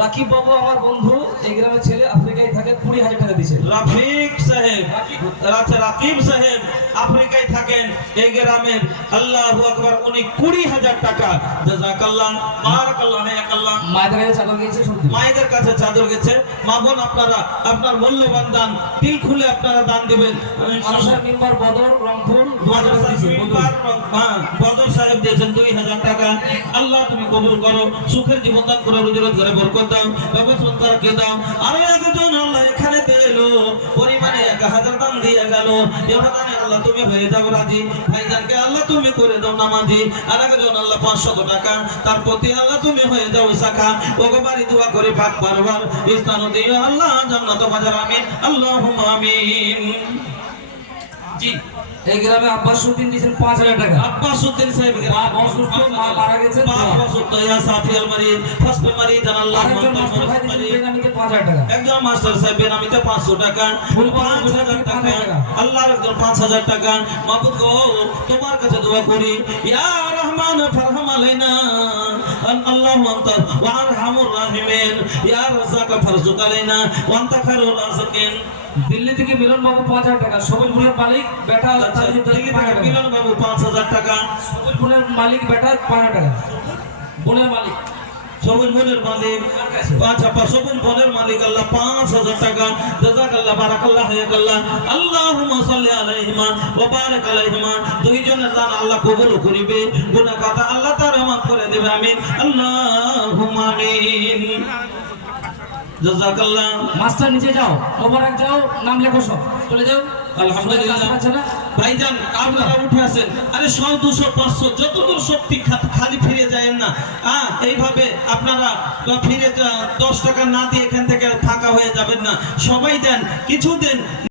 রাকিব বাবু আমার বন্ধু, এই গ্রামের ছেলে, আফ্রিকায় থাকে, 20,000 টাকা দিয়েছে। রাফিক সাহেব, রাকিব সাহেব আফ্রিকায় থাকেন, এই গ্রামের। আল্লাহু আকবার, উনি 20,000 টাকা। জাযাকাল্লাহ, বারাকাল্লাহ, হায়াকাল্লাহ। মায়েদের কাছে চাদর গিয়েছে, সত্যি মায়েদের কাছে চাদর গেছে। মা বোন, আপনারা আপনার মূল্যবান দান দিল খুলে আপনারা দান দিবেন। মানুষের মেম্বার বদর রংপুর বদর সাহেব দিয়েছেন 2,000 টাকা। আল্লাহ তুমি কবুল করো, সুখের জীবন দান করে, রুজি রোজগারে বরকত দাও, ব্যবস্থা তারকে দাও। আর একজন আল্লাহ এখানে পেলো পরিমাণে 1,000 দান দিয়ে গেল। এবারে আল্লাহ তুমি হয়ে যাও রাজি, ভাইজানকে আল্লাহ তুমি করে দাও নামাজি। আর একজন আল্লাহ 500 টাকা, তার প্রতি আল্লাহ তুমি হয়ে যাও সাকা। ওগো বাড়ি দোয়া করে পাক বারবার স্থান দিও আল্লাহ, জান্নাত বাজার। আমিন, আল্লাহুম্মা আমিন। জি, এই গ্রামে আব্বাস উদ্দিন দিয়েছেন 5,000 টাকা। আব্বাস উদ্দিন সাহেব, বাপ অসুস্থ, মা মারা গেছে। বাপ অসুস্থ, ইয়া সাফিয়াল মারিদ, ফাসফে মারিদ, আল্লাহ আরেকজন মাস্টার ভাই দিয়েছেন বেনামিতে 5,000 টাকা। একজন মাস্টার সাহেব বেনামিতে 500 টাকা, 5,000 টাকা। আল্লাহর একজন 5,000 টাকা। মাবুদ গো, তোমার কাছে দোয়া করি, ইয়া রহমান ফারহাম আলাইনা, আল্লাহু আনতা ওয়া আরহামুর রাহিমিন, ইয়া রাজ্জাক ফারজুক আলাইনা ওয়া আনতা খায়রুর রাযিকিন। দিল্লি থেকে মিলন বাবু 5,000 টাকা। সবুজপুরের মালিক বেটা দিল্লি থেকে মিলন বাবু 5,000 টাকা। সবুজপুরের মালিক বেটা 5,000 টাকা। বোনের মালিক, সবুজ বোনের মালিক, আচ্ছা, সবুজ বোনের মালিক আল্লাহ 5,000 টাকা। জাযাকাল্লাহ, বারাকাল্লাহ, হায়াকাল্লাহ। আল্লাহুম্মা সাল্লি আলাইহিমা ওয়া বারিক আলাইহিমা। দুইজনের দান আল্লাহ কবুল করিবে, গুনাহ কথা আল্লাহ তাআলা মাফ করে দেবে। আমিন, আল্লাহুম্মা আমিন। জাযাকাল্লাহ। মাস্টার নিচে যাও, মোবারক যাও, নাম লেখো, সব চলে যাও। আলহামদুলিল্লাহ। ভাইজান আপনারা উঠে আসেন। আরে 100, 200, 500 যতদূর শক্তি খালি ফিরে যায়েন না। এইভাবে আপনারা ফিরে 10 টাকা না দিয়ে এখান থেকে ফাঁকা হয়ে যাবেন না। সবাই দেন, কিছু দেন।